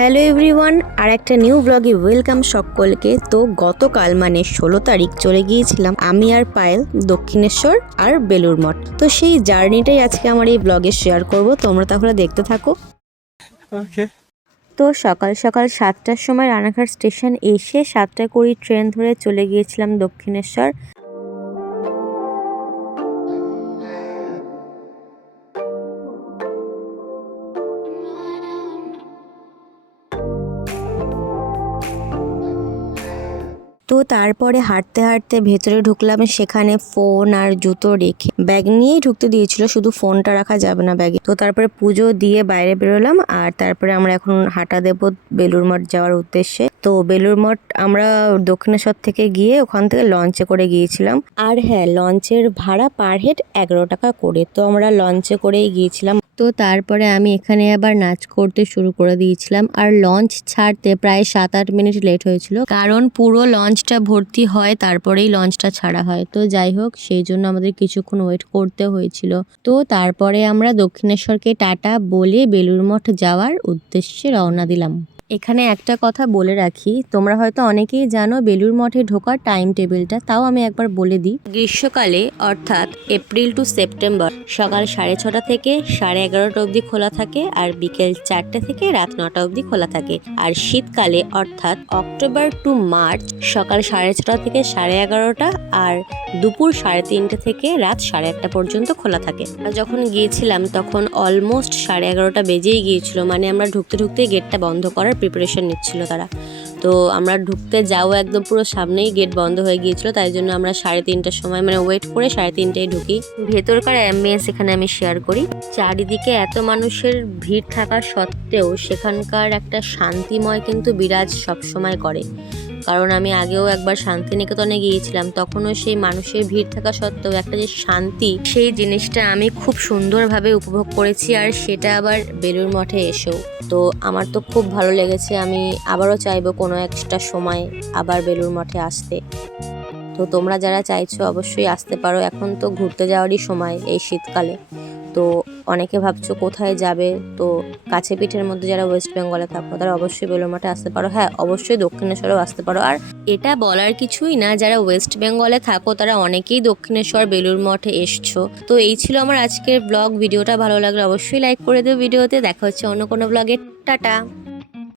Hello everyone আর একটা new ব্লগে welcome সকলকে। তো গতকাল মানে ষোলো তারিখ চলে গিয়েছিলাম আমি আর পায়েল দক্ষিণেশ্বর আর বেলুর মঠ। তো সেই জার্নিটাই আজকে আমার এই ব্লগে শেয়ার করব তোমরা তাহলে দেখতে থাকো। ওকে তো সকাল সকাল সাতটার সময় রানাঘাট স্টেশন এসে সাতটা কুড়ি ট্রেন ধরে চলে গিয়েছিলাম দক্ষিণেশ্বর। তো তারপরে হাঁটতে হাঁটতে ভেতরে ঢুকলাম, সেখানে ফোন আর জুতো রেখে। ব্যাগ নিয়েই ঢুকতে দিয়েছিল, শুধু ফোনটা রাখা যাবে না ব্যাগে তো তারপরে পুজো দিয়ে বাইরে বেরোলাম, আর তারপরে আমরা এখন হাঁটা দেবো বেলুর মঠ যাওয়ার উদ্দেশ্যে। তো বেলুর মঠ আমরা দক্ষিণেশ্বর থেকে গিয়ে ওখান থেকে লঞ্চে করে গিয়েছিলাম। আর হ্যাঁ লঞ্চের ভাড়া পার হেড এগারো টাকা করে। তো আমরা লঞ্চে করেই গিয়েছিলাম। তো তারপরে আমি এখানে আবার নাচ করতে শুরু করে দিয়েছিলাম। আর লঞ্চ ছাড়তে প্রায় সাত আট মিনিট লেট হয়েছিল। কারণ পুরো লঞ্চটা ভর্তি হয়, তারপরেই লঞ্চটা ছাড়া হয়। তো যাই হোক, সেই জন্য আমাদের কিছুক্ষণ ওয়েট করতে হয়েছিল। তো তারপরে আমরা দক্ষিণেশ্বরকে টাটা বলে বেলুর মঠ যাওয়ার উদ্দেশ্যে রওনা দিলাম। এখানে একটা কথা বলে রাখি, তোমরা হয়তো অনেকেই জানো বেলুর মঠে ঢোকার টাইম টেবিলটা তাও আমি একবার বলে দিই। গ্রীষ্মকালে, অর্থাৎ এপ্রিল টু সেপ্টেম্বর সকাল সাড়ে ছটা থেকে সাড়ে এগারোটা অবধি খোলা থাকে আর বিকেল চারটে থেকে রাত নটা অবধি খোলা থাকে। আর শীতকালে, অর্থাৎ অক্টোবর টু মার্চ সকাল সাড়ে ছটা থেকে সাড়ে এগারোটা আর দুপুর সাড়ে তিনটে থেকে রাত সাড়ে একটা পর্যন্ত খোলা থাকে। আর যখন গিয়েছিলাম, তখন অলমোস্ট সাড়ে এগারোটা বেজেই গিয়েছিল মানে আমরা ঢুকতে ঢুকতে গেটটা বন্ধ করার প্রিপারেশন নিচ্ছিল তারা। তো আমরা ঢুকতে যাও একদম পুরো সামনেই গেট বন্ধ হয়ে গিয়েছিল, তাই জন্য আমরা সাড়ে তিনটার সময় মানে ওয়েট করে সাড়ে তিনটায় ঢুকি। ভেতরকার অ্যাম্বিয়েন্স এখানে আমি শেয়ার করি। চারিদিকে এত মানুষের ভিড় থাকা সত্ত্বেও সেখানকার একটা শান্তিময় কিন্তু বিরাজ সবসময় করে। কারণ আমি আগেও একবার শান্তিনিকেতনে গিয়েছিলাম, তখনও সেই মানুষের ভিড় থাকা সত্ত্বেও একটা যে শান্তি, সেই জিনিসটা আমি খুব সুন্দরভাবে উপভোগ করেছি, আর সেটা আবার বেলুর মঠে এসেও। তো আমার তো খুব ভালো লেগেছে, আমি আবারও চাইব কোনো একটা সময় আবার বেলুর মঠে আসতে। তো তোমরা যারা চাইছো অবশ্যই আসতে পারো, এখন তো ঘুরতে যাওয়ারই সময় এই শীতকালে। তো অনেকে ভাবছ কোথায় যাবে? তো কাছে পিঠের মধ্যে যারা ওয়েস্ট বেঙ্গলে থাকো, তারা অবশ্যই বেলুর মঠে আসতে পারো। হ্যাঁ অবশ্যই দক্ষিণেশ্বরেও আসতে পারো। আর এটা বলার কিছুই না, যারা ওয়েস্ট বেঙ্গলে থাকো, তারা অনেকেই দক্ষিণেশ্বর বেলুর মঠে এসছো। তো এই ছিল আমার আজকের ব্লগ ভিডিওটা ভালো লাগলে অবশ্যই লাইক করে দেবো ভিডিওতে। দেখা হচ্ছে অন্য কোনো ব্লগে টাটা!